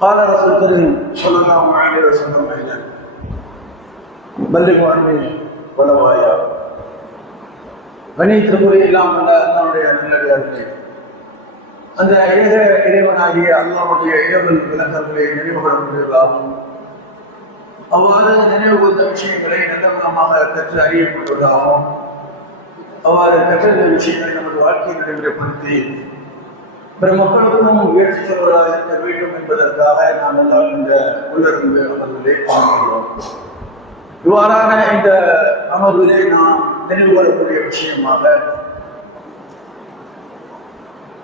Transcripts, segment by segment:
قال رسول الكريم صلى الله عليه وسلم أيضا بلغوا عني ولو آية கணித்திருமுறை இல்லாமல் அல்லாவுடைய நல்லடியார்களே அந்த ஏக இறைவனாகிய அல்லாவுடைய இறைவன் விளக்கங்களை நினைவு கொள்ள முடிவதாகும் அவ்வாறு நினைவு கொண்ட விஷயங்களை நல்ல விதமாக கற்று அறியப்படுவதாகவும் அவ்வாறு கற்றிருந்த விஷயங்களை நமது வாழ்க்கையை நடைமுறைப்படுத்தி பிற மக்களுக்கும் உயர்ச்சி சொல்வதாக இருக்க வேண்டும் என்பதற்காக நாம் எல்லாம் இந்த உள்ளரங்கு அமர்விலே காண்கிறோம் இவ்வாறான இந்த அமர்விலே நாம் நினைவு கொள்ளக்கூடிய விஷயமாக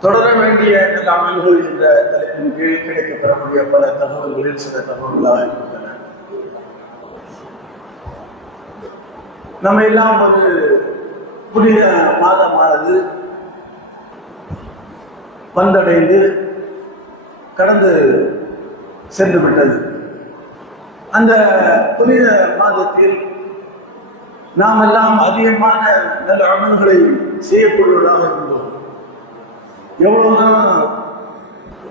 தொடர வேண்டிய நல்ல அமல்கள் என்ற தலைப்பின் கீழ் கிடைக்கப்பெறக்கூடிய பல தகவல்களில் சில தகவல்களாக இருக்கின்றன. நம்ம எல்லாம் ஒரு புனித மாதமாக வந்தடைந்து கடந்து சென்று விட்டது அந்த புனித மாதத்தில் நாம் எல்லாம் அதிகமான நல்ல அமல்களை செய்யப்படுவதாக இருந்தோம். எவ்வளவுதான்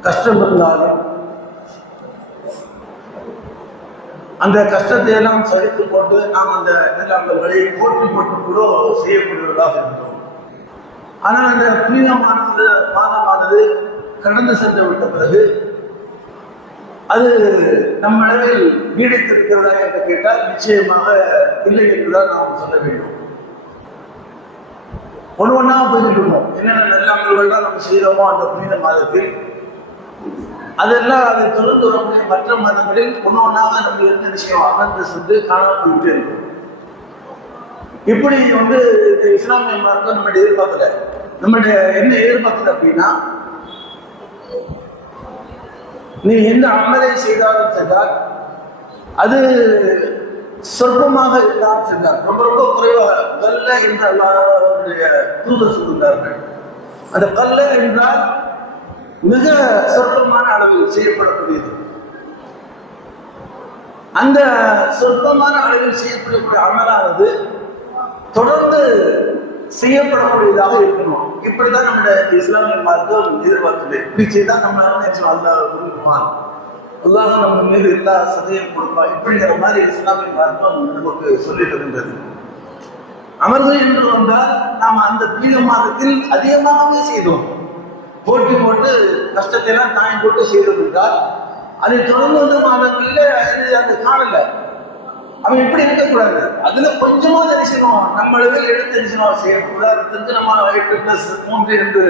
கஷ்டம் இருந்தாலும் அந்த கஷ்டத்தை எல்லாம் சகித்துக் கொண்டு நாம் அந்த நல்ல அமல்களை போட்டி போட்டு கூட செய்யக்கூடியவர்களாக இருந்தோம். ஆனால் அந்த புனிதமானது மாதமானது கடந்து சென்று விட்ட பிறகு அது நம்ம அளவில் நீடித்திருக்கிறதா என்று கேட்டால் நிச்சயமாக இல்லை என்றுதான் நாம் சொல்ல வேண்டும். ஒன்று ஒன்றா போயிட்டு இருக்கோம் என்னென்ன நல்ல அமல்கள்லாம் நம்ம செய்தோமோ அந்த புனித மாதத்தில் அதெல்லாம் அதை தொடர்ந்து வரக்கூடிய மற்ற மதங்களில் ஒன்று ஒன்றாக நம்ம என்ன விஷயம் அமர்ந்து சென்று காணாமல் போயிட்டே இருக்கும். இப்படி வந்து இந்த இஸ்லாமிய மார்க்கம் நம்மளுடைய எதிர்பார்க்கல. நம்மகிட்ட என்ன எதிர்பார்க்குது அப்படின்னா நீ எந்த அமலை செய்தாலும் சென்றால் அது சொற்பமாக இருந்தாலும் சென்றார் ரொம்ப ரொம்ப குறைவாக கல்ல என்று அல்லாவுடைய தூதர் சொல்கிறார்கள் அந்த கல்ல என்றால் மிக சொற்பமான அளவில் செய்யப்படக்கூடியது. அந்த சொற்பமான அளவில் செய்யப்படக்கூடிய அமலானது தொடர்ந்து செய்யப்படக்கூடியதாக இருக்கணும். இப்படிதான் நம்ம இஸ்லாமிய மார்க்கம் எதிர்பார்க்குது. இப்படி செய்தால் நம்ம அல்லா விரும்புவான். அல்லாஹ் நம்ம மீது எல்லா சதையும் கொடுப்பான். இப்படிங்கிற மாதிரி இஸ்லாமிய மார்க்கம் நமக்கு சொல்லி தருகின்றது. அமர்வு என்று வந்தால் நாம் அந்த புனித மாதத்தில் அதிகமாகவே செய்தோம். போட்டி போட்டு கஷ்டத்தை எல்லாம் தாய் போட்டு செய்தோம் என்றால் அதை தொடர்ந்து வந்த மாதங்களில் அது அது காணலை. அவன் இப்படி இருக்கக்கூடாது. அதுல கொஞ்சமா தரிசனம். நம்ம அளவில் எடுத்து தரிசனம் செய்யணும் உதாரணத்துக்கு நம்ம எட்டு பிளஸ் மூன்று என்று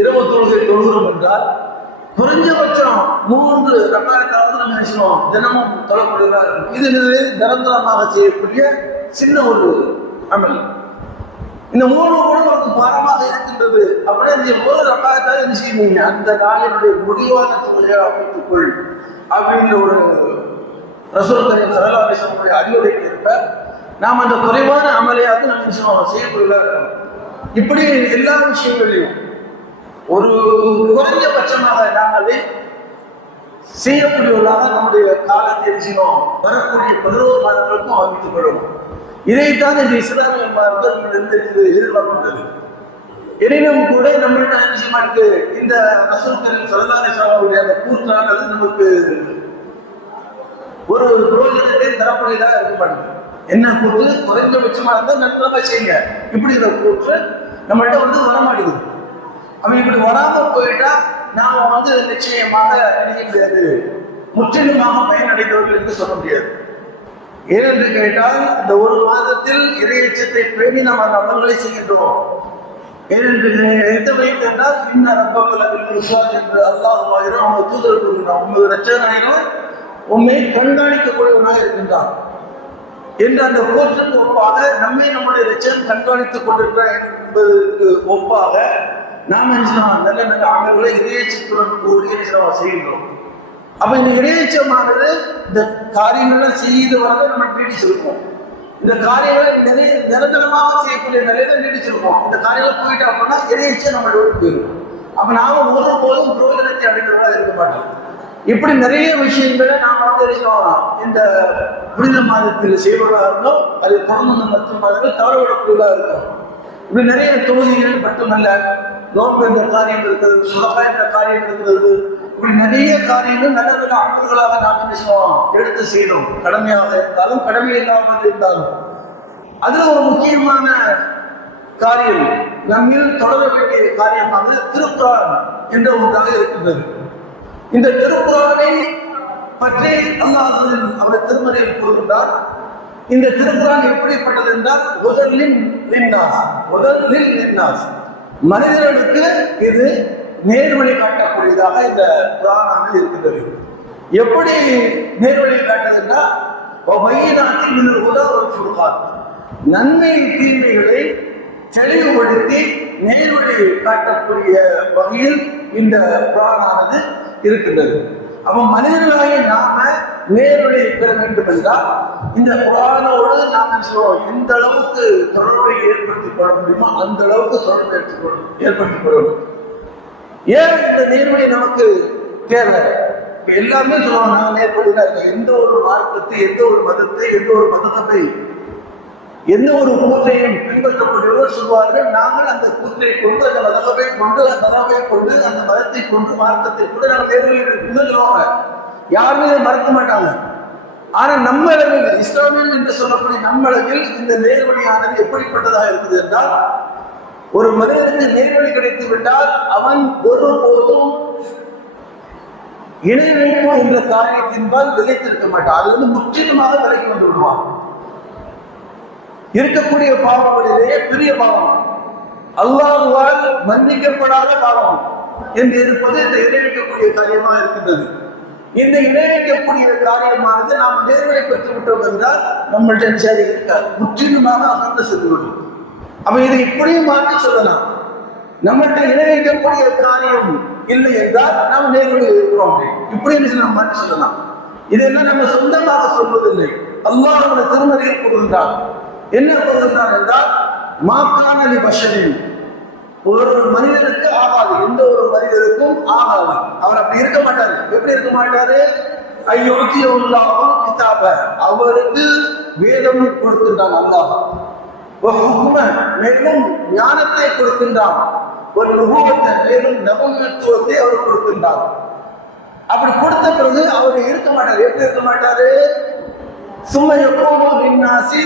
இரவு தொழுகை தொழுகிறோம் என்றால் குறைஞ்சபட்சம் மூன்று ரக்காயத்தாவது நம்ம நினைச்சோம் தினமும் தொழக்கூடியதாக இருக்கும் இது நிரந்தரமாக செய்யக்கூடிய சின்ன ஒரு அமல். இந்த மூணு கூட நமக்கு பாரமாக இருக்கின்றது அப்படியே இந்த மூணு ரக்காயத்தாவது என்ன செய்வீங்க அந்த நாளினுடைய முடிவான தொழிலாக அமைத்துக்கொள். அப்படின்ற ஒரு ரசூல் கரீம் சல்லா அலிஸ்லமுடைய அறிவுரைக்கு ஏற்ப நாம் அந்த குறைவான அமலையாவது நம்ம நிச்சயம் செய்யக்கூடியதாக இப்படி எல்லா விஷயங்களையும் ஒரு குறைஞ்சபட்சமாக நாம் செய்யக்கூடியவர்களாக நம்முடைய காலத்தை நிச்சயம் வரக்கூடிய பதினோரு மாதங்களுக்கும் அமைத்துக் கொள்ளும் இதைத்தான் இந்த இஸ்லாமிய மார்க்கத்திலிருந்து எதிர்பார்க்கின்றது. எனினும் கூட நம்மள்ட்ட நிச்சயமா இருக்கு இந்த ரசூல் கரீம் சல்லா அலிஸ்லாமுடைய அந்த கூற்றானது நமக்கு ஒரு புரோகிதத்தை தரக்கூடியதாக இருக்க மாட்டேங்குது என்ன கூற்று குறைந்தபட்சமா இருந்தால் நன்றாக செய்யுங்க. இப்படிங்கிற கூற்று நம்மள்கிட்ட வந்து வரமாட்டேங்குது. அவன் இப்படி வராம போயிட்டா நாம வந்து நிச்சயமாக நினைக்க முடியாது. முற்றிலுமாக பயனடைந்தவர்கள் என்று சொல்ல முடியாது. ஏனென்று கேட்டால் இந்த ஒரு மாதத்தில் இறையச்சத்தை பேணி நாம் அந்த அமல்களை செய்கின்றோம். ஏனென்று எந்த வைத்து என்றால் இன்ன ரப்பங்கள் என்று அல்லாஹ் ஆயிரம் அவங்க தூதர் கூறுகிறான். உங்களது ரச்சனாயிரம் உண்மை கண்காணிக்கக்கூடியவனாக இருக்கின்றான். என்று அந்த போற்றுக்கு ஒப்பாக நம்மை நம்முடைய ரச்சன் கண்காணித்துக் கொண்டிருக்கிறார் என்பதற்கு ஒப்பாக நாம் என்ன நல்ல நல்ல அமல்களை இறையச்சத்துடன் கூடிய செய்கின்றோம். அப்ப இந்த இறையச்சமானது இந்த காரியங்களை செய்து வரதை நம்ம நீடிச்சிருக்கோம் இந்த காரியங்களை நிறைய நிரந்தரமாக செய்யக்கூடிய நிலையில நீடிச்சிருக்கோம் இந்த காரியங்களை போயிட்டா அப்படின்னா இறையச்சம் நம்மளோட போயிடும். அப்ப நாம ஒரு போதும் புரோஜனத்தை அடைந்தவர்களாக இருக்க மாட்டோம். இப்படி நிறைய விஷயங்களை நாம் வந்து இந்த புனித மாதத்தில் செய்வதாக இருந்தோம் அது தொடர்ந்து மற்றும் மாதங்கள் தவறவிடக்கூடியதாக இருக்கும். இப்படி நிறைய தொகுதிகள் மட்டுமல்ல நோன்பு என்ற காரியம் இருக்கிறது சுலகா என்ற காரியம் இருக்கிறது. இப்படி நிறைய காரியங்கள் நல்ல நல்ல அமல்களாக நாம் என்ன செய்வோம் எடுத்து செய்யணும். கடமையாக இருந்தாலும் கடமை இல்லாமல் இருந்தாலும். அது ஒரு முக்கியமான காரியம். நம்மில் தொடர வேண்டிய காரியமாக திருக்குறான் என்ற ஒன்றாக இருக்கின்றது. இந்த திருக்குறானை பற்றி அல்லாஹின் அவருடைய திருமறையில் கூறுகின்றார். இந்த திருக்குறான் எப்படிப்பட்டது என்றால் முதலில் நின்னாஸ் முதலில் நின்னாஸ் மனிதர்களுக்கு இது நேர்வழி காட்டக்கூடியதாக இந்த குரானானது இருக்கின்றது. எப்படி நேர்வழி காட்டுதுன்னா உதவ நன்மை தீமைகளை தெளிவுபடுத்தி நேர்வழி காட்டக்கூடிய வகையில் இந்த குரானானது இருக்கின்றது. அப்ப மனிதர்களாகி நாம நேர்வழி பெற வேண்டும் என்றால் இந்த குரானோடு நாம என்ன சொல்லுவோம்? எந்த அளவுக்கு தொடர்பை ஏற்படுத்திக் கொள்ள முடியுமோ அந்த அளவுக்கு தொடர்பை ஏற்படுத்திக் ஏற்படுத்திக் கொள்ளணும் ஏன் இந்த நேர்வழி நமக்கு தேவை? எல்லாமே எல்லாருமே சொல்லுவாங்க நான் நேர்வழியில இருக்கேன் எந்த ஒரு மார்க்கத்தை எந்த ஒரு மதத்தை எந்த ஒரு மதத்தை எந்த ஒரு கூற்றையும் பின்பற்றக்கூடியவர்கள் சொல்வார்கள் நாங்கள் அந்த கூற்றை கொண்டு அந்த மதகவை கொண்டு அந்த மதவை கொண்டு அந்த மதத்தை கொண்டு மார்க்கத்தை கொண்டு நாங்கள் தேர்தலில் சொல்லுவாங்க யாருமே இதை மறக்க மாட்டாங்க. ஆனா நம்ம அளவில் இஸ்லாமியம் என்று சொல்லக்கூடிய நம்ம அளவில் இந்த நேர்வழியானது எப்படிப்பட்டதாக இருக்குது என்றால் ஒரு மனிதனுக்கு நேர்வழி கிடைத்து விட்டால் அவன் ஒருபோதும் இணை என்ற காரியத்தின்பால் விதைத்திருக்க மாட்டான். அது வந்து முற்றிலுமாக விலகி வந்து விடுவான். இருக்கக்கூடிய பாவங்களிலேயே பெரிய பாவம். அல்லாஹுவால் மன்னிக்கப்படாத பாவம் என்று இருப்பது இந்த இணையக்கூடிய காரியமாக இருக்கின்றது. இந்த இணையக்கூடிய காரியமானது நாம் நேர்வழி பெற்று விட்டோம் என்றால் நம்மள்ட்ட சரி இருக்காது. முற்றிலுமாக அகர்ந்து சென்றுவிடும். அப்ப இதை இப்படியும் மாற்றி சொல்லலாம். நம்மள்கிட்ட இணையக்கூடிய காரியம் இல்லை என்றால் நாம் நேர்வழியில் இருக்கிறோம் இப்படி நாம் மாற்றி சொல்லலாம். இதெல்லாம் நம்ம சொந்தமாக சொல்வதில்லை. அல்லாஹ் திருமறையில் கூறுகின்றார் என்ன கூறுகின்றார் என்றால் மாக்கானலி பஷனின் ஒரு மனிதனுக்கு ஆகாது. எந்த ஒரு மனிதருக்கும் ஆகாது. அவர் அப்படி இருக்க மாட்டாரு. எப்படி இருக்க மாட்டாரு? ஐயோக்கிய உள்ளாவும் கிதாப. அவருக்கு வேதம் கொடுத்துட்டான் அல்லாஹ். மேலும் ஞானத்தை கொடுக்கின்றான். ஒரு நுபுவத்தை மேலும் நவமத்துவத்தை அவர் கொடுக்கின்றார். அப்படி கொடுத்த பிறகு அவர் இருக்க மாட்டார். எப்படி இருக்க மாட்டாரு? சும்மா எப்போதும் விண்ணாசி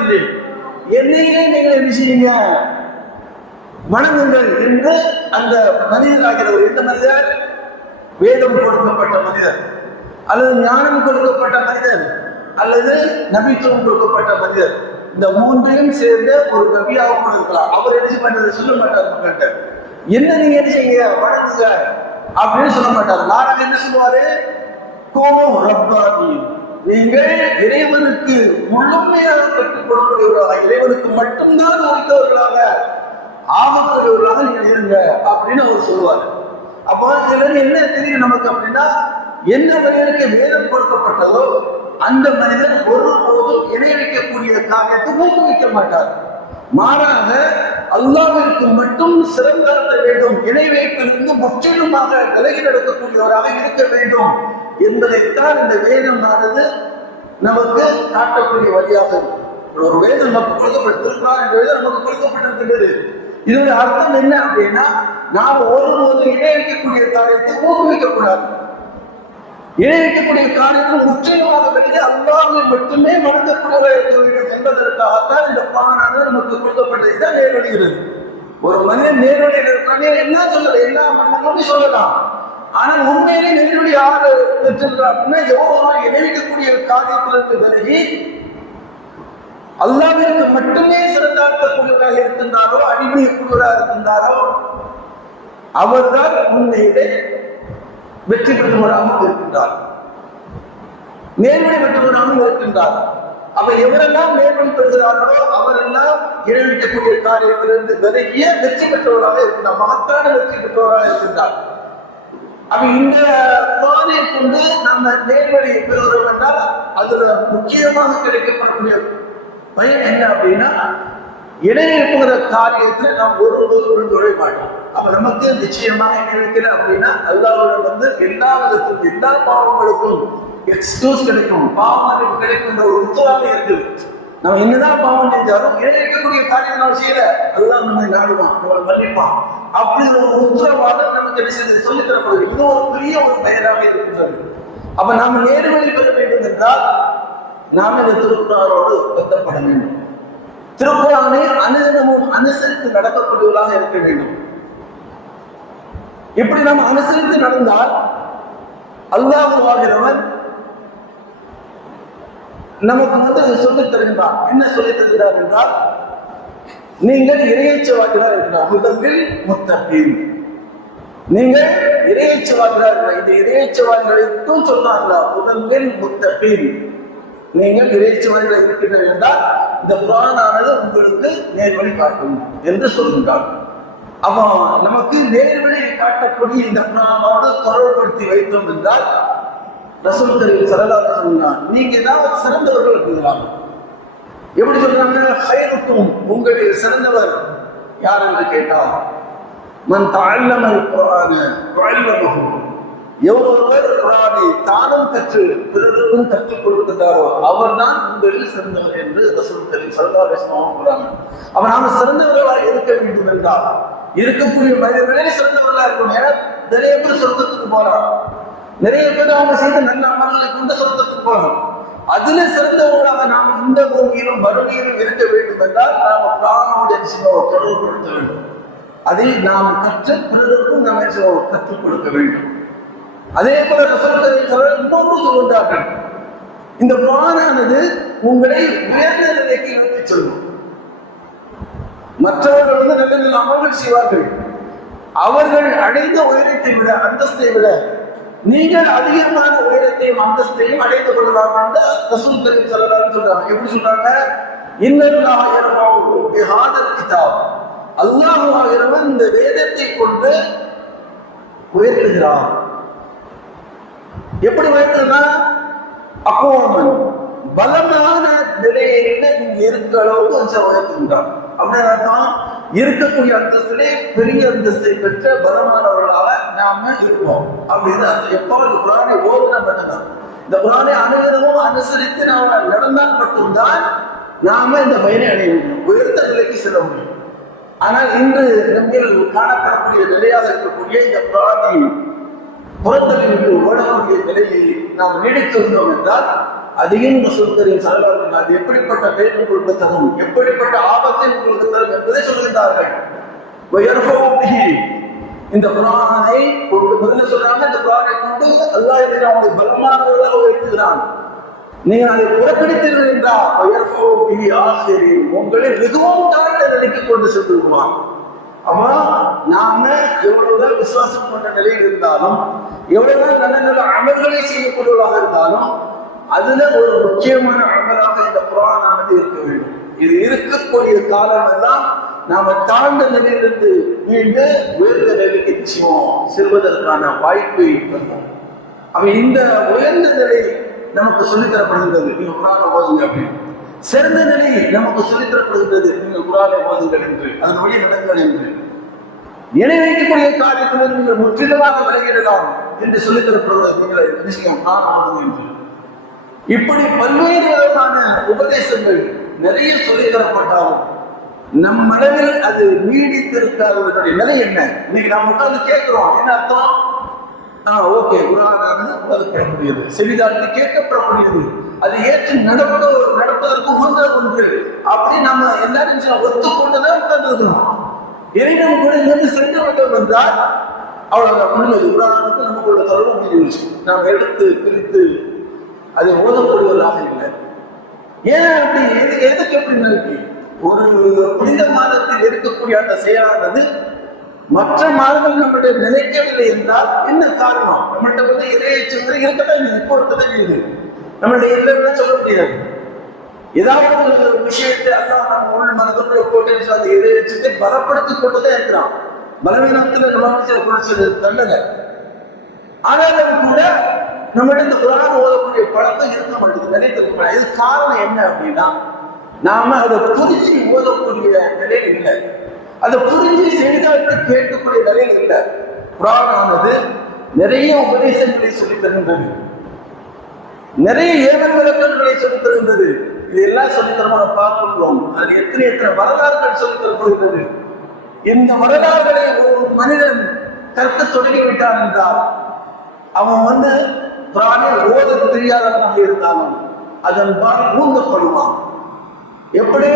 இல்லை. என்னையே நீங்கள் என்ன செய்யுங்க? வணங்குங்கள் என்று அந்த மனிதராகிறவர் எந்த மனிதர்? வேதம் கொடுக்கப்பட்ட மனிதர். அல்லது ஞானம் கொடுக்கப்பட்ட மனிதர். அல்லது நபித்துவம் கொடுக்கப்பட்ட மனிதர். இந்த மூன்றையும் சேர்ந்த ஒரு நபியாக கூட இருக்கலாம் அவர் என்ன செய்ய சொல்ல மாட்டார் மக்கள்கிட்ட. என்ன நீங்க என்ன செய்யுங்க? வணங்குங்க. அப்படின்னு சொல்ல மாட்டார் நாராக என்ன சொல்லுவாரு? கோவம் ரப்பானி. நீங்கள் இறைவனுக்கு முழுமையாக கற்றுக் கொடுக்கக்கூடியவர்களாக இறைவனுக்கு மட்டும்தான் உரித்தவர்களாக ஆகக்கூடியவர்களாக நீங்கள் இருங்க அப்படின்னு அவர் சொல்லுவார். அப்போ இதுல என்ன தெரியும் நமக்கு அப்படின்னா எந்த மனிதனுக்கு வேதம் கொடுக்கப்பட்டதோ அந்த மனிதன் ஒருபோதும் இணை வைக்கக்கூடிய காரியத்தை ஊக்குவிக்க மாட்டார். மாறாக அல்லாவிற்கு மட்டும் சிறந்தாட்ட வேண்டும். இணை வைப்பிலிருந்து முற்றிலுமாக விலகி நடக்கக்கூடியவராக இருக்க வேண்டும் என்பதைத்தான் இந்த வேதமானது நமக்கு காட்டக்கூடிய வழியாக இருக்கும் ஒரு வேதம் நமக்கு கொடுக்கப்பட்டிருக்கிறார் என்ற வேதம் நமக்கு கொடுக்கப்பட்டிருக்கின்றது. இதனுடைய அர்த்தம் என்ன அப்படின்னா நாம் ஒருபோதும் இணை வைக்கக்கூடிய காரியத்தை ஊக்குவிக்க கூடாது. இணை காரியத்தில் முற்றிலுமாக வெளியே அல்லாமல் மட்டுமே வணங்கக்கூடியவராக இருக்க வேண்டும் என்பதற்காகத்தான் இந்த பானானது நமக்கு கொடுக்கப்பட்டது. இதான் நேரடிகிறது ஒரு மனிதன் நேரடியில் இருக்கானே என்ன சொல்லல எல்லா மனிதனும் சொல்லலாம்? ஆனால் உண்மையிலே நேரடி ஆறு பெற்றிருக்கிறார் அப்படின்னா எவ்வளவு இணைவிக்கக்கூடிய காரியத்திலிருந்து விலகி அல்லாவிற்கு மட்டுமே சிறந்தாக்கக்கூடியவராக இருக்கின்றாரோ அடிமையக்கூடியவராக இருக்கின்றாரோ அவர்தான் உண்மையிலே வெற்றி பெற்றவராகவும் இருக்கின்றார். நேர்வழி பெற்றவராகவும் இருக்கின்றார். அவர் எவரெல்லாம் நேர்வழி பெறுகிறார்களோ அவரெல்லாம் இணைவிக்கக்கூடிய காரியத்திலிருந்து விலகிய வெற்றி பெற்றவராக இருக்கின்றார். மகத்தான வெற்றி பெற்றவராக இருக்கின்றார். அப்ப இந்த பாதையை கொண்டு நம்ம நேர்வழி பெறுகிறோம் என்றால் அதுல முக்கியமாக கிடைக்கப்படக்கூடிய பயன் என்ன அப்படின்னா இணையப்புகிற காரியத்துல நாம் ஒருவருடன் விழுந்துவிட மாட்டோம் அப்ப நமக்கு நிச்சயமாக இணைவிக்கல அப்படின்னா அல்லாவுடன் வந்து எல்லா விதத்திலும் எல்லா பாவங்களுக்கும் எக்ஸ்கியூஸ் கிடைக்கும். பாவம் கிடைக்கும் ஒரு உத்தரவாதம் இருக்குது. நம்ம என்னதான் பாவம் செஞ்சாலும் இணைக்கக்கூடிய காரியம் நாம் செய்யல. அதுதான் நம்ம நாடுவான் நம்மளை மன்னிப்பான். அப்படிங்கிற ஒரு உத்தரவாதம் நமக்கு என்ன செய்து சொல்லித் தரப்படுது. இது ஒரு பெரிய ஒரு பெயராக இருக்கின்றது. அப்ப நாம நேர்வழி பெற வேண்டும் என்றால் நாம் இந்த திருக்குறாரோடு பத்தப்பட வேண்டும். திருக்குறானை அனுதினமும் அனுசரித்து நடக்கக்கூடியவர்களாக இருக்க வேண்டும். இப்படி நாம் அனுசரித்து நடந்தால் அல்லாஹுவாகிறவர் நமக்கு வந்து சொல்லி தருகின்றார் என்ன சொல்லி தருகிறார் என்றால் நீங்கள் இறையச்சவாக்கிறார் இருக்கிறார். முதலில் முத்தப்பின் நீங்கள் இறையச்சவாக்கிறார் இந்த இறையச்சவாய்களுக்கும் சொன்னார்களா? முதலில் முத்தப்பின் நீங்கள் இறையச்சவாய்கள் இருக்கிறீர்கள் என்றால் இந்த புராணானது உங்களுக்கு நேர்வழி காட்டும் என்று சொல்கின்றார். அப்போ நமக்கு நேர்வழி காட்டக்கூடிய இந்த புராணோடு தொடர்புபடுத்தி வைத்தோம் என்றால் ரசூல் கரீம் சரலாக சொன்னார் நீங்க ஏதாவது சிறந்தவர்கள் இருக்கிறாங்க எப்படி சொல்றாங்க? ஹயருக்கும் உங்களில் சிறந்தவர் யார்? என்று கேட்டால் மன் தாழ்லமல் குரான தாழ்லமகு எவ்வளவு பேர் குரானை தானும் கற்று பிறருக்கும் கற்றுக் கொடுக்கின்றாரோ அவர்தான் உங்களில் சிறந்தவர் என்று ரசூல் கரீம் சரலாக சொல்றாங்க அவர் நாம சிறந்தவர்களாக இருக்க வேண்டும் என்றால் இருக்கக்கூடிய மனிதர்களே சிறந்தவர்களாக இருக்கணும். ஏன்னா நிறைய பேர் சொர்க்கத்துக்கு போறாங்க. நிறைய பேர் அவங்க செய்த நல்ல அமல்களை கொண்டு சொர்க்கத்துக்கு போகணும் அதுல சிறந்தவர்களாக நாம் இந்த பூமியிலும் மறுமையிலும் இருக்க வேண்டும் என்றால் நாம் பிராணோடு சிவாவை செய்வோம் கொடுக்க வேண்டும். அதில் நாம் கற்ற பிறருக்கும் நாம் என்ன கற்றுக் கொடுக்க வேண்டும். அதே போல ரசூலுல்லாஹி சொல்ல இன்னொன்று சொல்கின்றார்கள். இந்த பிராணானது உங்களை உயர்ந்த நிலைக்கு எடுத்துச் செல்லும். மற்றவர்கள் வந்து நல்ல நல்ல அமல்கள் செய்வார்கள். அவர்கள் அடைந்த உயரத்தை விட அந்தஸ்தை விட நீங்கள் அதிகமான உயரத்தையும் அந்தஸ்தையும் அடைந்து கொள்ளலாம் என்று ரசூல் கரீம் ஸல்லல்லாஹு சொல்றாங்க. எப்படி சொல்றாங்க? இன்னல்லாஹ யர்ஃபஉ கிதாப். அல்லாஹ் ஆயிரமும் இந்த வேதத்தை கொண்டு உயர்த்துகிறான் எப்படி உயர்த்துனா அப்போ பலமான நிலையில நீங்க இருக்கிற அளவுக்கு கொஞ்சம் உயர்த்துகின்றான் அப்படின்னா இருக்கக்கூடிய அந்தஸ்திலே பெரிய அந்தஸ்தை பெற்ற பலமானவர்களாக நாம இருப்போம். அப்படின்னு அர்த்தம் எப்போ இந்த குரானை ஓதுன மட்டும்தான் இந்த குரானை அனுகிரமும் அனுசரித்து நாம நடந்தால் மட்டும்தான் நாம இந்த பயனை அடைய முடியும். உயர்ந்த நிலைக்கு செல்ல முடியும். ஆனால் இன்று நம்மில் காணப்படக்கூடிய நிலையாக இருக்கக்கூடிய இந்த குரானை புறத்தள்ளி விட்டு ஓடக்கூடிய நிலையை நாம் நீடித்திருந்தோம் என்றால் அதையும் ரசூத்தரின் சரலாளர்கள் அது எப்படிப்பட்ட பெயர் உங்களுக்கு தரும் எப்படிப்பட்ட ஆபத்தை உங்களுக்கு தரும் என்பதை சொல்கின்றார்கள். இந்த குரானை ஒரு பதில சொல்றாங்க இந்த குரானை கொண்டு அல்லாஹ் இதை அவங்களை பலமானவர்களாக உயர்த்துகிறான். நீங்கள் அதை புறக்கணித்தீர்கள் என்றால் உயர்ஃபோ பிஹி ஆசிரியர் உங்களில் மிகவும் தாழ்ந்த நிலைக்கு கொண்டு சென்று விடுவான். அப்போ நாம எவ்வளவுதான் விசுவாசம் கொண்ட நிலையில் இருந்தாலும் எவ்வளவுதான் நல்ல நல்ல அமல்களை செய்யக்கூடியவர்களாக இருந்தாலும் அதுல ஒரு முக்கியமான அமலாக இந்த புராணானது இருக்க வேண்டும். இது இருக்கக்கூடிய காலம் எல்லாம் நாம தாழ்ந்த நிலையிலிருந்து மீண்டு உயர்ந்த நிலைக்கு நிச்சயம் செல்வதற்கான வாய்ப்பை தந்தோம் அவன் இந்த உயர்ந்த நிலை நமக்கு சொல்லித்தரப்படுகின்றது. நீங்க புராணம் போதுங்க அப்படின்னு. சிறந்த நிலை நமக்கு சொல்லித்தரப்படுகின்றது. நீங்கள் குரானை ஓதுங்கள் என்று அதன் வழி நடங்கள் என்று. இணை வைக்கக்கூடிய காரியத்தில் நீங்கள் முற்றிலுமாக விலகிடலாம் என்று சொல்லித்தரப்படுவது நீங்கள் விஷயம் நான் என்று. இப்படி பல்வேறு விதமான உபதேசங்கள் நிறைய சொல்லித்தரப்பட்டாலும் நம் மனதில் அது நீடித்திருக்காதவர்களுடைய நிலை என்ன? இன்னைக்கு நாம் உட்கார்ந்து கேட்கிறோம். என்ன அர்த்தம்? ஆ ஓகே குரானானது உட்கார்ந்து கேட்கக்கூடியது கேட்கப்படக்கூடியது. அது ஏற்று நடப்ப நடப்பதற்கு உகந்த ஒன்று அப்படி நம்ம எல்லாரும் ஒத்துக்கொண்டுதான் உட்கார்ந்து இருக்கிறோம் இறைவன் கூட இங்கிருந்து சென்று விட்டோம் என்றால் அவ்வளவு முடிஞ்சது குரானுக்கு நமக்குள்ள தொடர்பு முடிஞ்சிருச்சு. நாம் எடுத்து பிரித்து அதை ஓதப்படுவதாக இல்லை. ஏன் அப்படி எதுக்கு எதுக்கு எப்படி நினைக்கு ஒரு புனித மாதத்தில் இருக்கக்கூடிய அந்த செயலானது மற்ற மாதங்கள் நம்மளுடைய நினைக்கவில்லை என்றால் என்ன காரணம்? நம்மள்கிட்ட வந்து இறையச்சங்கள் இருக்கதான் இல்லை இப்போ இருக்கதான் செய்யுது நம்மளுடைய இல்லைன்னு சொல்ல முடியாது. ஏதாவது ஒரு விஷயத்தை அல்லாஹ் நம்ம உள் மனதோடு போட்டு அந்த இறையச்சத்தை பலப்படுத்தி கொண்டுதான் இருக்கிறான் பலவீனத்துல நம்ம குறைச்சது தள்ளல. ஆனாலும் கூட நம்மகிட்ட இந்த குரான் ஓதக்கூடிய பழக்கம் இருக்க மாட்டேங்குது. நினைத்து இது காரணம் என்ன அப்படின்னா நாம அதை புரிஞ்சு ஓதக்கூடிய நிலையில் இல்லை. அதை புரிஞ்சு செய்தாட்டு கேட்கக்கூடிய நிலையில் இல்லை. குரானானது நிறைய உபதேசங்களை சொல்லித் தருகின்றது. நிறைய ஏவல் விளக்கங்களை சொல்லித் தருகின்றது. இதெல்லாம் சொல்லித்தரமா நம்ம பார்க்கிறோம் அது எத்தனை எத்தனை வரலாறுகள் சொல்லித் தரப்படுகிறது இந்த வரலாறுகளை ஒரு மனிதன் கற்க தொடங்கிவிட்டான் என்றால் அவன் வந்து பிராணி ஓத தெரியாதவனாக இருந்தாலும் அதன் பால் ஊந்தப்படுவான். எப்படி?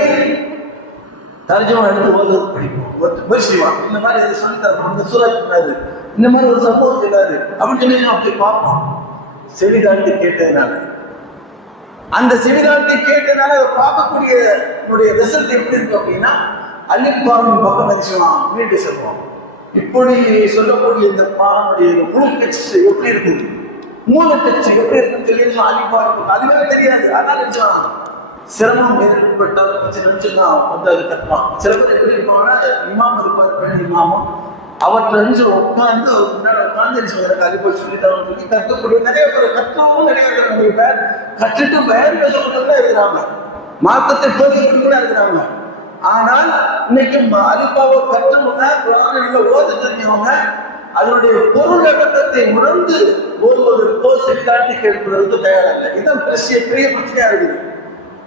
தர்ஜமா எடுத்து ஒரு பிடிக்கும் முயற்சிவான் இந்த மாதிரி இதை சொல்லி தரணும்? இந்த சூழல் சொன்னாரு இந்த மாதிரி ஒரு சம்பவம் சொன்னாரு அப்படின்னு சொல்லி நான் போய் பார்ப்போம் செவிதாழ்த்தி கேட்டதுனால. அந்த செவிதாழ்த்தி கேட்டதுனால அதை பார்க்கக்கூடிய என்னுடைய ரிசல்ட் எப்படி இருக்கு அப்படின்னா அள்ளிப்பாவின் பக்கம் மதிச்சுவான் மீண்டு செல்வோம் இப்படி சொல்லக்கூடிய இந்த பானுடைய முழு கட்சி எப்படி இருக்குது? மூல கட்சி எப்படி இருக்குன்னு தெரியும்? அள்ளிப்பாவின் அதுவே தெரியாது. அதான் நினைச்சான் சிரமம் ஏற்பட்டால் பிரச்சனை தான் வந்து அது கட்டலாம் சில பேர் எப்படி இருப்பாங்கன்னா இமாம் இருப்பார் பெண் இமாமும். அவற்றை இருந்து உட்காந்து முன்னாடி உட்காந்து எனக்கு அது போய் சொல்லி சொல்லி கற்கக்கூடிய நிறைய பேர் கற்றவும் நிறைய பேர் நிறைய பேர் கற்றுட்டு வேறு பேசுறவங்க இருக்கிறாங்க. மார்க்கத்தை போதிக்கிறவங்க இருக்கிறாங்க. ஆனால் இன்னைக்கு அலிப்பாவை கற்றவங்க குரானில் ஓத தெரிஞ்சவங்க அதனுடைய பொருள் விளக்கத்தை உணர்ந்து கோசை தாட்டி கேட்பதற்கு தயாரில்லை இதுதான் பெரிய பெரிய பிரச்சனையா இருக்குது.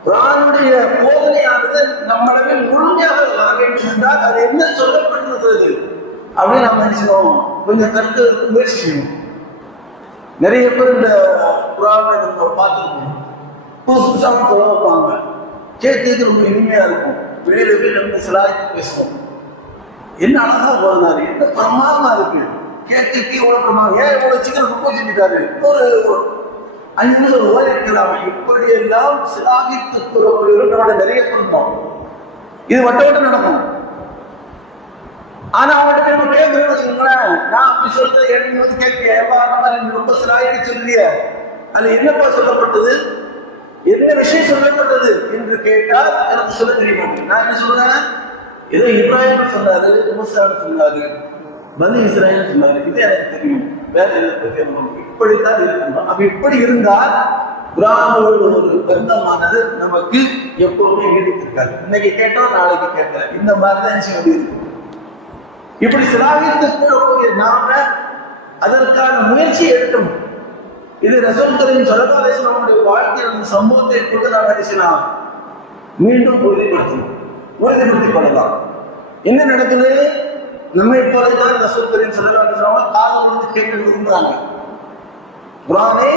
குரானுடைய போதனையானது நம்மளவில் முழுமையாக வர வேண்டும் என்றால் அது என்ன சொல்லப்பட்டிருக்கிறது அப்படின்னு நம்ம நினைச்சோம் கொஞ்சம் கருத்து முயற்சி செய்யணும். நிறைய பேர் இந்த குரானை நம்ம பார்த்துருக்கோம் புதுசு புதுசாக தொலை வைப்பாங்க. கேட்கறதுக்கு ரொம்ப இனிமையாக இருக்கும். வெளியில போய் நம்ம சிலாய்த்து பேசுவோம். என்ன அழகாக போனாரு என்ன பிரமாதமாக இருக்கு. கேட்கறதுக்கு எவ்வளவு பிரமாதம். ஏன் இவ்வளவு சீக்கிரம் ரொம்ப செஞ்சுட்டாரு ஒரு அஞ்சு நிமிஷம் ஓடி இப்படி எல்லாம் சிலாகித்து கூறக்கூடியவர்கள் நம்மளோட நிறைய குடும்பம். இது வட்ட வட்டம் நடக்கும். ஆனா அவங்ககிட்ட நம்ம கேட்கணும்னு நான் அப்படி சொல்ல எனக்கு வந்து கேட்க ஏப்பா அந்த மாதிரி ரொம்ப சிலாகி சொல்லிய அதுல என்னப்பா சொல்லப்பட்டது? என்ன விஷயம் சொல்லப்பட்டது என்று கேட்டால் எனக்கு சொல்ல தெரியுமா? நான் என்ன சொல்றேன்? ஏதோ இப்ராஹிம் சொன்னாரு முசான் சொன்னாரு பனி இஸ்ராயல் சொன்னாரு. இது எனக்கு தெரியும். வேற எதை இப்படித்தான் இருக்கணும். நம்ம இப்படி இருந்தால் குரானோடு ஒரு பந்தமானது நமக்கு எப்பவுமே நீடித்திருக்காது. இன்னைக்கு கேட்டோம் நாளைக்கு கேட்கல. இந்த மாதிரி தான் சொல்லி இப்படி சிலாகித்து கூடக்கூடிய நாம அதற்கான முயற்சி எடுக்கணும் இது ரசூல்களின் சொல்லதாலேஸ்வரனுடைய வாழ்க்கையில் அந்த சம்பவத்தை கொண்டு நாம் பேசினால் மீண்டும் உறுதிப்படுத்தணும். உறுதிப்படுத்திக் கொள்ளலாம். என்ன நடக்குது நம்மை போலதான் ரசூல்களின் சொல்லதாலேஸ்வரம் காது வந்து கேட்க விரும்புறாங்க. குரானை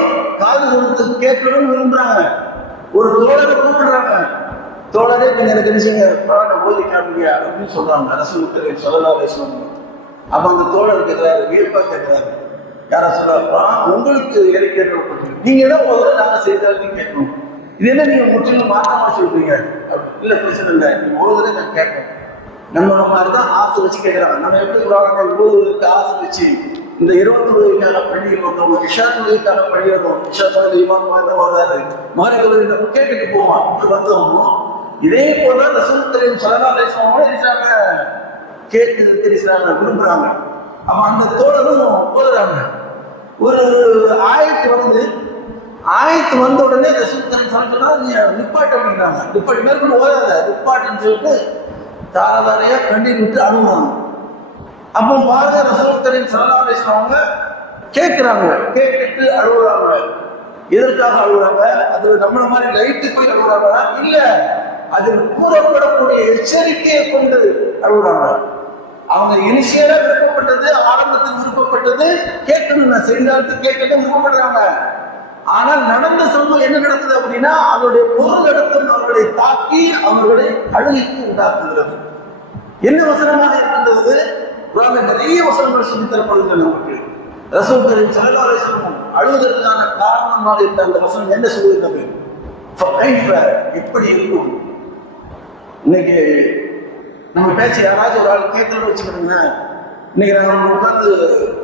காது கொடுத்து கேட்கணும்னு விரும்புறாங்க. ஒரு தோழரை கூப்பிடுறாங்க. தோழரே நீங்க எனக்கு தெரிஞ்சுங்க குரானை ஓதி காட்டுங்க அப்படின்னு சொல்றாங்க. ரசூல்களின் சொல்லதாலேஸ்வரம் அப்ப அந்த தோழர் கேட்கிறாரு வியப்பா கேட்கிறாரு யாரா சொல்ல உங்களுக்கு இறக்கிறது நீங்க தான் முதல்ல நாங்க செய்தாலும் கேட்கணும். இது என்ன நீங்க முற்றிலும் மாற்றமா சொல்றீங்க? அப்படி, இல்ல பிரச்சனை இல்லை. நீங்க ஓதுறதை நான் கேட்பேன் நம்ம மாதிரி தான் ஆசை வச்சு கேட்குறாங்க நம்ம எப்படி குரானை ஓதுவதற்கு ஆசை வச்சு இந்த இருபத்தி தொழுகைக்காக பள்ளி வந்தோம் இஷா தொழுகைக்காக பள்ளி வந்தோம் இஷா தொழில் இமாம் வராது மாறி தொழுகை நம்ம கேட்டுட்டு போவோம்? அப்படி வந்தோமோ இதே போல ரசூத்தரின் சலகா பேசுவாங்க கேட்டு தெரிசுறாங்க விரும்புறாங்க. அவன் அந்த தோழரும் போதுறாங்க ஒரு ஆயத்து வந்து ஆயத்து வந்த உடனே ரசூல் சுத்தம் சொன்னா நீ நிப்பாட்டு அப்படிங்கிறாங்க. நிப்பாட்டு மேற்கொண்டு ஓதாத நிப்பாட்டுன்னு சொல்லிட்டு தார தாரையா கண்ணீர் விட்டு அழுகுறாங்க அப்போ பாரத ரசோத்தரின் சரணாலேஸ்வரவங்க கேட்குறாங்க. கேட்டுட்டு அழுகுறாங்க. எதற்காக அழுகுறாங்க? அது நம்மள மாதிரி லைட்டு போய் அழுகுறாங்களா? இல்லை. அதில் கூறப்படக்கூடிய எச்சரிக்கையை கொண்டு அழுகுறாங்க. அவங்க இனிஷியலாக விருப்பப்பட்டது ஆரம்பத்தில் விருப்பப்பட்டது கேட்கணும் நான் செய்தாலும் கேட்கணும் விருப்பப்படுறாங்க. ஆனால் நடந்த சம்பவம் என்ன நடந்தது அப்படின்னா அவருடைய பொருள் இடத்தில் அவர்களை தாக்கி அவர்களுடைய அழுகைக்கு உண்டாக்குகிறது. என்ன வசனமாக இருக்கின்றது? நிறைய வசனங்கள் சொல்லி தரப்படுகின்றன நமக்கு ரசூல் கரீம் சல்லாலை அழுவதற்கான காரணமாக இருந்த அந்த வசனம் என்ன சொல்லுகிறது எப்படி இருக்கும்? இன்னைக்கு நம்ம பேச்சு யாராச்சும் ஒரு ஆள் கேட்கலன்னு வச்சுக்கணுங்க இன்னைக்கு நாங்கள் உட்காந்து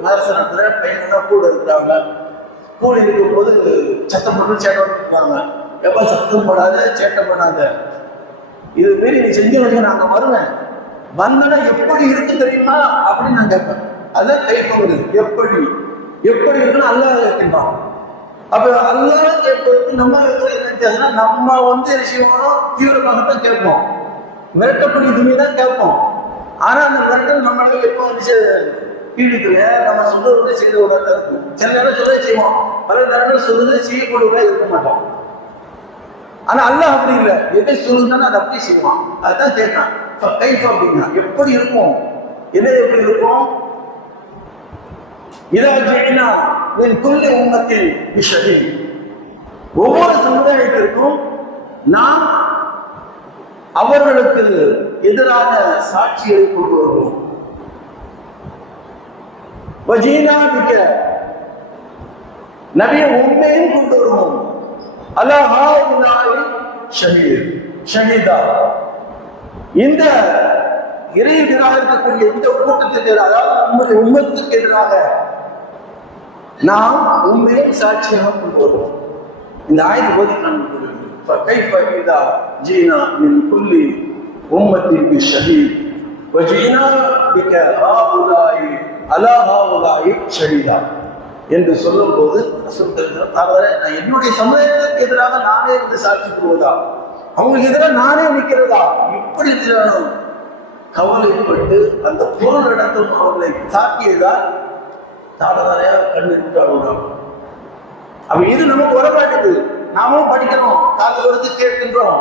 மதரசனத்தில் பையன் கூட இருக்கிறாங்க கூலி இருக்கும் போது சத்தம் பண்ணு சேட்டை இருப்பாங்க எப்போ சத்தம் போடாத சேட்டை பண்ணாத. இது மாரி நீ செஞ்சு வைங்க நாங்கள் வருவேன். வந்தனா எப்படி இருக்கு தெரியுமா? அப்படின்னு நான் கேட்பேன். அதான் கைப்பகுது எப்படி? எப்படி இருக்குன்னு அல்லாத கேட்பான் அப்போ அல்லாஹ் கேட்பதுக்கு நம்ம என்ன நம்ம வந்து என்ன செய்வோம் தீவிரமாகத்தான் கேட்போம். மிரட்டப்படி இதுமே தான் கேட்போம். ஆனால் அந்த மிரட்டல் நம்மளால எப்போ வந்து பீடிக்கல நம்ம சொல்றவங்க செய்த இருக்கும். சில நேரம் சொல்ல செய்வோம். பல நேரங்கள் சொல்றது செய்யக்கூடியவர்களா இருக்க மாட்டோம். ஆனா அல்லாஹ் அப்படி இல்லை. எதை சொல்லுங்கன்னா அதை அப்படி செய்வான். அதுதான் கேட்கான் கைஃப் அப்படின்னா எப்படி இருக்கும்? எதை எப்படி இருக்கும்? இதா ஜெயினா என் குள்ளி உம்மத்தில் விஷதி ஒவ்வொரு சமுதாயத்திற்கும் நாம் அவர்களுக்கு எதிரான சாட்சிகளை கொண்டு வருவோம். வஜீனா மிக்க நபிய உண்மையும் கொண்டு வருவோம் அல்லாஹா உன்னாய் ஷஹீத் ஷஹீதா இந்த இறை எதிராக இருக்கக்கூடிய இந்த கூட்டத்துக்கு எதிராக அதாவது உம்முடைய உம்மத்துக்கு எதிராக நாம் உண்மையும் சாட்சியாக கொண்டு வருவோம் இந்த ஆயுத போதை காண்பிக்கிறது فكيف إذا جئنا من كل أمة بشهيد وجئنا بك هؤلاء அலாஹாவுலாயை ஷரீதா என்று சொல்லும் போது நான் என்னுடைய சமுதாயத்திற்கு எதிராக நானே வந்து சாட்சி கூறுவதா? அவங்களுக்கு எதிராக நானே நிற்கிறதா? இப்படி கவலைப்பட்டு அந்த பொருள் இடத்தும் அவர்களை தாக்கியதால் தாடதாரையா கண்ணீர் அழுகிறான் அப்ப இது நமக்கு வர மாட்டேங்குது நாமும் படிக்கிறோம் காதல் வருது கேட்கின்றோம்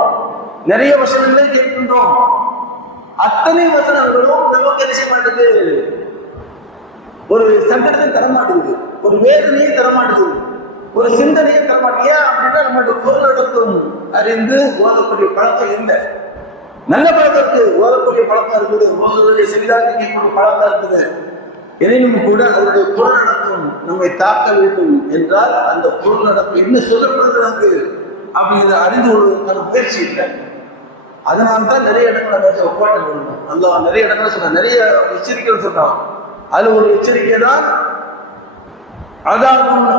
நிறைய வசனங்களை கேட்கின்றோம். அத்தனை வசனங்களும் நமக்கு என்ன செய்ய ஒரு சங்கடத்தை தர ஒரு வேதனையை தரமாட்டேங்குது ஒரு சிந்தனையை தரமாட்டியா அப்படின்னா நம்மளுடைய பொருள் அறிந்து ஓதக்கூடிய பழக்கம் இல்லை நல்ல பழக்கம் ஓதக்கூடிய பழக்கம் இருக்குது. ஓதக்கூடிய செவிதாக கேட்கக்கூடிய பழக்கம் இருக்குது. எனினும் கூட அதனுடைய பொருளடக்கம் நம்மை தாக்க வேண்டும் என்றால் அந்த பொருளடக்கம் என்ன சொல்லப்படுகிறது அப்படிங்கிறத அறிந்து கொள்வதற்கான முயற்சி இல்லை. அதனால தான் நிறைய இடங்கள் அந்த ஒப்பாட்டை சொல்லணும் அந்த நிறைய இடங்கள் சொன்ன நிறைய எச்சரிக்கைகள் சொல்றான் அதுல ஒரு எச்சரிக்கை தான் அதாவது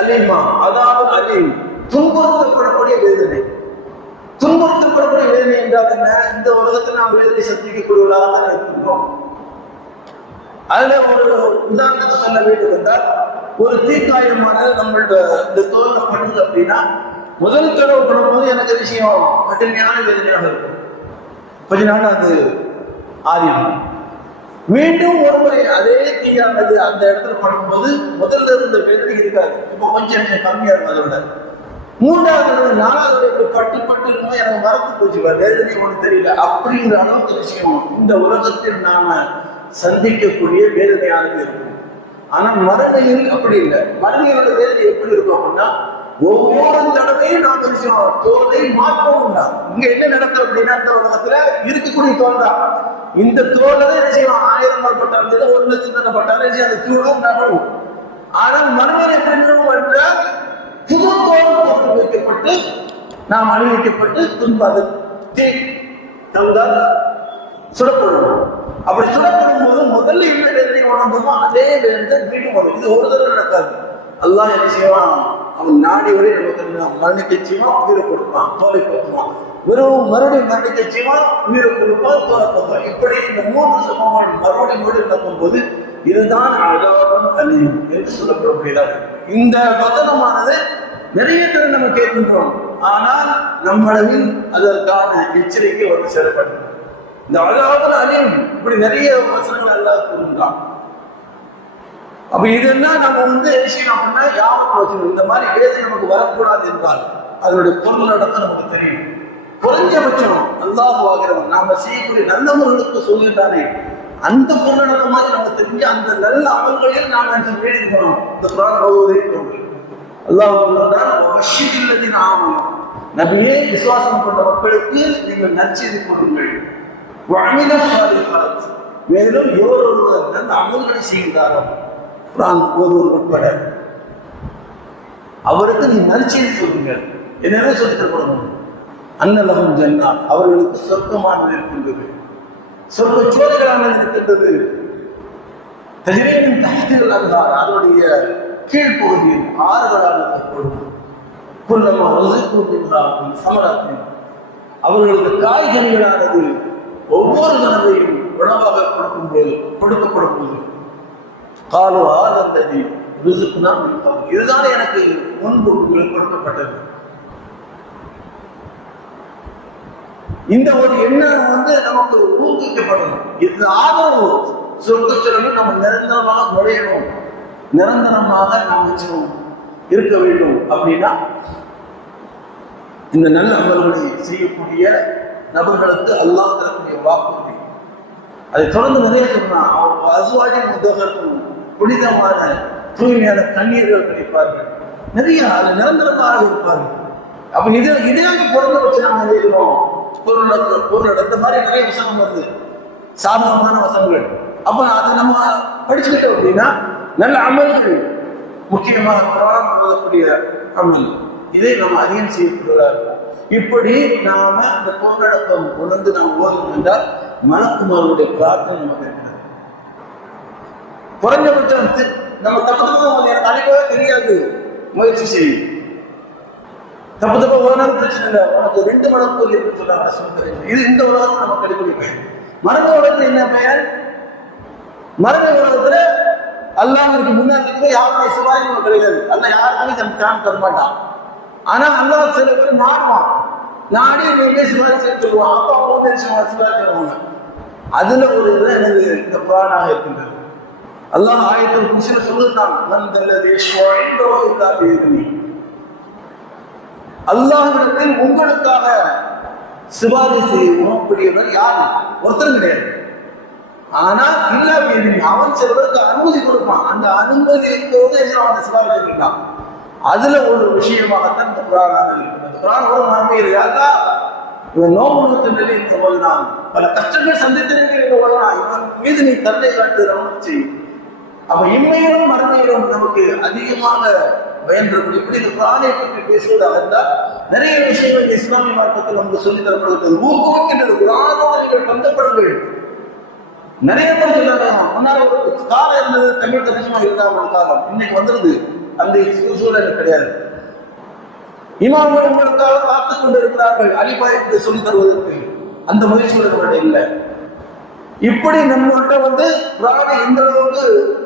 அலிமா அதாவது அலீம். துன்புறுத்தப்படக்கூடிய வேதனை. துன்புறுத்தப்படக்கூடிய வேதனை என்றால் என்ன? இந்த உலகத்தில் நாம் வேதனை சந்திக்கக்கூடியவர்களாக தான் இருக்கிறோம் அதுல ஒரு உதாரணத்தை சொல்ல வேண்டும் என்றால் ஒரு தீக்காயமானது நம்மளோட இந்த தோல்ல பண்ணுது அப்படின்னா முதல் தடவை பண்ணும்போது எனக்கு விஷயம் கடுமையான வேதனையாக இருக்கும். கொஞ்ச நாள் அது ஆரியம் மீண்டும் ஒரு முறை அதே தீயானது அந்த இடத்துல பண்ணும்போது முதல்ல இருந்த வேதனை இருக்காது. இப்போ கொஞ்சம் எனக்கு கம்மியா இருக்கும் அதை விட. மூன்றாவது நாலாவது பட்டு பட்டு இருக்கும்போது எனக்கு மறந்து போச்சு வேதனை ஒன்று தெரியல. அப்படிங்கிற அளவுக்கு விஷயம் இந்த உலகத்தில் நாம சந்திக்கக்கூடிய வேதனையானது இருக்கும் ஆனா மறுமையில் அப்படி இல்லை. மறுமையோட வேதனை எப்படி இருக்கும் அப்படின்னா ஒவ்வொரு தடவையும் நாம் விஷயம் தோலை மாற்றவும் உண்டா இங்க என்ன நடக்கும் அப்படின்னா இந்த உலகத்துல இருக்கக்கூடிய தோல் தான். இந்த தோலை என்ன செய்வோம் ஆயிரம் ரூபாய் இருந்தது ஒரு லட்சம் தானே பட்டாலும் என்ன செய்யும்? அந்த தூளும் நகரும். ஆனால் மனிதன் எப்படி நிறுவனம் என்றால் புது தோல் போட்டு வைக்கப்பட்டு நாம் அணிவிக்கப்பட்டு துன்ப அது தீ தந்தால் சுடப்படுவோம் அப்படி சுடப்படும் போது முதல்ல என்ன வேதனை உணர்ந்தோமோ அதே வேதனை மீண்டும் வரும். இது ஒரு தடவை நடக்காது. அல்லாஹ் என்ன செய்வான்? அவன் நாடி வரை நமக்கு மரணிக்க செய்வான் உயிரை கொடுப்பான் தோலை கொடுப்பான் வெறும் மறுபடியும் மரணிக்க செய்வான் உயிரை கொடுப்பான் தோலை இப்படி இந்த மூன்று சம்பவங்கள் மறுபடியும் மறுபடி நடக்கும் போது இதுதான் அழகாவும் அழியும் என்று சொல்லப்படக்கூடியதாக இந்த வசனமானது நிறைய பேர் நம்ம கேட்கின்றோம். ஆனால் நம்மளவில் அதற்கான எச்சரிக்கை வந்து செயல்படும் இந்த அழகாவது அழியும். இப்படி நிறைய வசனங்கள் எல்லாம் கூறுகிறான். அப்ப இதெல்லாம் நம்ம வந்து என்ன செய்யணும் அப்படின்னா யாபகம் இந்த மாதிரி வேதனை நமக்கு வரக்கூடாது என்றால் அதனுடைய பொருள் நடத்த நமக்கு தெரியும். குறைஞ்சபட்சம் அல்லாஹ் ஆகிறவன் நாம செய்யக்கூடிய நல்லவர்களுக்கு சொல்லிட்டானே. அந்த பொருள் மாதிரி நம்ம தெரிஞ்சு அந்த நல்ல அமல்களில் நாம் என்று வேண்டிக்கணும் இந்த குரான் ஓதுவதை போன்று அல்லாஹ் இல்லதின் ஆமம் நபியே விசுவாசம் கொண்ட மக்களுக்கு நீங்கள் நற்செய்தி கொடுங்கள். வழங்கின சாலிஹாத் மேலும் எவர் ஒருவர் நல்ல அமல்களை செய்கிறாரோ குரான் ஒருவர் உட்பட. அவருக்கு நீ நற்செய்தி சொல்லுங்கள். என்னவே சொல்லி தரப்படணும்? அன்னலகம் ஜன்னா. அவர்களுக்கு சொர்க்கமானது இருக்கின்றது. சொர்க்க சோதனைகளானது இருக்கின்றது. தஜிரேனின் தகதிகள் அல்லார் அதனுடைய கீழ்ப்பகுதியில் ஆறுகளானது கொடுக்கும் குல்லமா ருசிக்கும் சமரத்தின். அவர்களுக்கு காய்கறிகளானது ஒவ்வொரு தடவையும் உணவாக கொடுக்கும் போது கொடுக்கப்படும் போது. காலோ ஆதந்ததி ருசுக்குனா இதுதான் எனக்கு முன்பு உங்களுக்கு கொடுக்கப்பட்டது. இந்த ஒரு எண்ணம் வந்து நமக்கு ஊக்குவிக்கப்படணும் இது ஆதரவு. சொர்க்கச்சொல்லும் நம்ம நிரந்தரமாக நுழையணும். நிரந்தரமாக நாம் வச்சுக்கணும் இருக்க வேண்டும் அப்படின்னா இந்த நல்ல அமல்களை செய்யக்கூடிய நபர்களுக்கு அல்லாஹ் தரக்கூடிய வாக்குறுதி. அதை தொடர்ந்து நிறைய சொன்னான். அசுவாஜின் முதகர்க்கும் புனிதமான தூய்மையான கண்ணீர்கள் கிடைப்பார்கள். நிறைய அது நிரந்தரமாக இருப்பார்கள். அப்ப இதை இதையாக பிறந்த வச்சு நாங்கள் பொருள் பொருள் இந்த மாதிரி நிறைய வசனம் வருது. சாதகமான வசனங்கள். அப்ப அதை நம்ம படிச்சுக்கிட்டோம் அப்படின்னா நல்ல அமல்கள் முக்கியமாக பிரபலம் பண்ணக்கூடிய அமல். இதை நம்ம அதிகம் செய்யக்கூடியதாக இருக்கும் இப்படி நாம இந்த பொருளடக்கம் உணர்ந்து நாம் ஓதும் என்றால் மனக்குமாரனுடைய பிரார்த்தனை நமக்கு இருக்கிறது குறைஞ்சபட்சம் நம்ம தப்பு தப்பு எனக்கு அழைக்கவே தெரியாது. முயற்சி செய்யும் தப்பு தப்பு ஓனாலும் பிரச்சனை இல்லை. உனக்கு ரெண்டு மடம் கூலி இருக்குன்னு சொல்றாங்க சொல்றேன். இது இந்த உலகத்தில் நம்ம கடைபிடிப்பேன் மரண உலகத்துல என்ன பெயர்? மரபு உலகத்துல அல்லாவிற்கு முன்னாடி இருக்கிற யாருடைய சிவாஜி கிடையாது அல்ல யாருக்குமே தன் தான் தர மாட்டான். ஆனா அல்லாஹ் சில பேர் நாடுவான் நாடி நீங்க சிவாஜி சொல்லுவான். அப்பா அவங்க சிவாஜி சிவாஜி சொல்லுவாங்க. அதுல ஒரு இதுதான் எனது இந்த புராணாக இருக்கின்றது. அல்லாஹ் ஆயத்தில் குசில சொல்லுதான் மந்தல்லது யஷ்வஇந்தோ அல்லாஹிடத்தில் உங்களுக்காக சிபாரிசு செய்யக்கூடியவர் யார்? ஒருத்தரும் கிடையாது. ஆனா இல்லா அவன் சிலருக்கு அனுமதி கொடுப்பான். அந்த அனுமதி இருக்கிறது அந்த சிபாரிசு இருக்கலாம் அதுல ஒரு விஷயமாகத்தான் இந்த குரானாக இருக்கிறது குரான் ஒரு நன்மை இருக்காதா இவன் நோமுகத்து நிலையில் சொல்லுகிறான் பல கஷ்டங்கள் சந்தித்திருக்கிறேன் சொல்லலாம் இவன் மீது நீ தந்தை காட்டு ரமணிச்சு அவன் இம்மையிலும் மறுமையிலும் நமக்கு அதிகமான பயன்படக்கூடிய இப்படி இந்த குரானை பற்றி பேசுவதாக இருந்தால் நிறைய விஷயங்கள் இந்த இஸ்லாமிய மார்க்கத்தில் நமக்கு சொல்லித் தரப்படுகிறது. ஊக்குவிக்கின்றது. குரானோடு நீங்கள் பந்தப்படுங்கள். நிறைய பேர் சொன்னாங்க முன்னாடி ஒரு காலம் இருந்தது தமிழ் தரிசனமா இருந்தாங்க ஒரு காலம். இன்னைக்கு வந்துருது. அந்த சூழல் கிடையாது. இமாம்கள் உங்களுக்காக காத்துக் கொண்டு இருக்கிறார்கள் அலிபாய் என்று சொல்லி தருவதற்கு அந்த முயற்சிகள் நம்மகிட்ட இல்லை. இப்படி நம்மகிட்ட வந்து பிராணி எந்த அளவுக்கு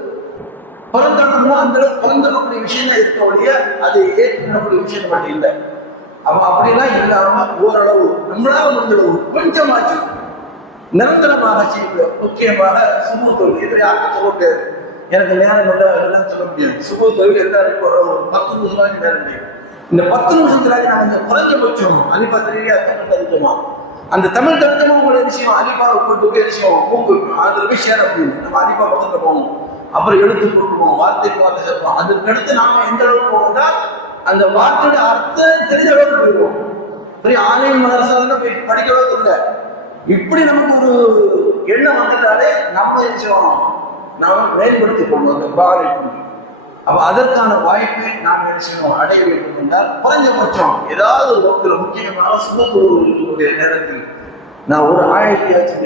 பரந்தக்கணுமோ அந்த அளவுக்கு பரந்தக்கூடிய விஷயம் இருக்க ஒழிய அதை ஏற்றுக்கக்கூடிய விஷயம் மட்டும் இல்லை. அவன் அப்படிலாம் இல்லாம ஓரளவு நம்மளால முடிஞ்சளவு கொஞ்சமாச்சு நிரந்தரமாக செய்யக்கூடிய முக்கியமாக சுமூக தொழில் இதை யாருக்கும் சொல்ல முடியாது. எனக்கு நேரம் இல்லை எல்லாம் சொல்ல முடியாது. சுமூக தொழில் எல்லாருக்கும் ஒரு பத்து நிமிஷம் தான் நேரம் இல்லை. இந்த பத்து நிமிஷத்துல நான் கொஞ்சம் குறைஞ்சபட்சம் அலிபா தெரியலையா தமிழ் தருத்தமா அந்த தமிழ் தெரிஞ்சமா உங்களுடைய விஷயம் அலிபாவை கொண்டு போய் விஷயம் ஊக்குவிக்கும் அதில் போய் ஷேர் அப்படின்னு நம்ம அலிபா பக்கத்தில் போகணும் அப்புறம் எடுத்து போட்டுருவோம் வார்த்தைக்கு வார்த்தை சேர்ப்போம் அதற்கடுத்து நாம எந்த அளவுக்கு போகணும்னா அந்த வார்த்தையோட அர்த்தம் தெரிஞ்ச அளவுக்கு போயிடுவோம். பெரிய ஆன்லைன் மதரசால போய் படிக்க அளவுக்கு இல்லை. இப்படி நமக்கு ஒரு எண்ணம் வந்துட்டாலே நம்ம என்ன செய்வோம்? நாம மேம்படுத்திக் கொள்வோம் அந்த பாரை கொண்டு. அப்ப அதற்கான வாய்ப்பை நாம் என்ன செய்வோம்? அடைய வேண்டும் என்றால் குறைஞ்சபட்சம் ஏதாவது ஒரு வகுப்பில் முக்கியமாக சுமத்துவர்களுடைய நேரத்தில் நான் ஒரு ஆயிரத்தி ஆச்சு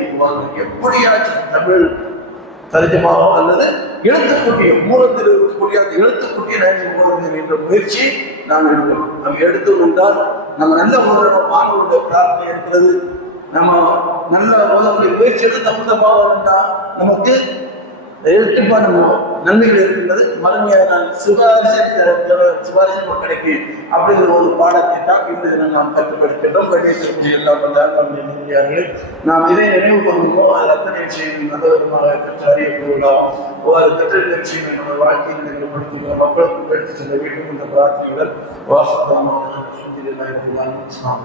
எப்படியாச்சும் தமிழ் தரிஜமாவோ அல்லது எழுத்துக்குட்டிய மூலத்தில் இருக்கக்கூடிய அந்த எழுத்துக்குட்டிய நான் போகிறது என்ற முயற்சி நாம் எடுக்கணும். நம்ம எடுத்தோம் என்றால் நம்ம நல்ல ஒரு மாணவருடைய பிரார்த்தனை இருக்கிறது நம்ம நல்ல முதலுடைய முயற்சி எடுத்த தப்பு இருந்தால் நமக்கு எழுத்துப்பா நம்ம நன்மைகள் இருக்கின்றது. மறுமையாக நான் சிபாரிசு சிபாரிசு கிடைக்கும் அப்படிங்கிற ஒரு பாடத்தை தான் இன்று நாம் கற்றுப்படுத்திட்டோம் கணிதத்திற்குரிய எல்லா பந்தார்களே நாம் இதை நினைவு பண்ணுவோம் அது அத்தனை விஷயங்கள் நல்லவிதமாக கற்று அறியப்படுவதாம் ஒவ்வொரு கற்றறிந்த விஷயங்கள் நம்ம வாழ்க்கையில் நினைவுபடுத்துகிற மக்களுக்கு எடுத்து செல்ல வேண்டும் என்ற பிரார்த்தனையுடன் வாசகமாக இஸ்லாம்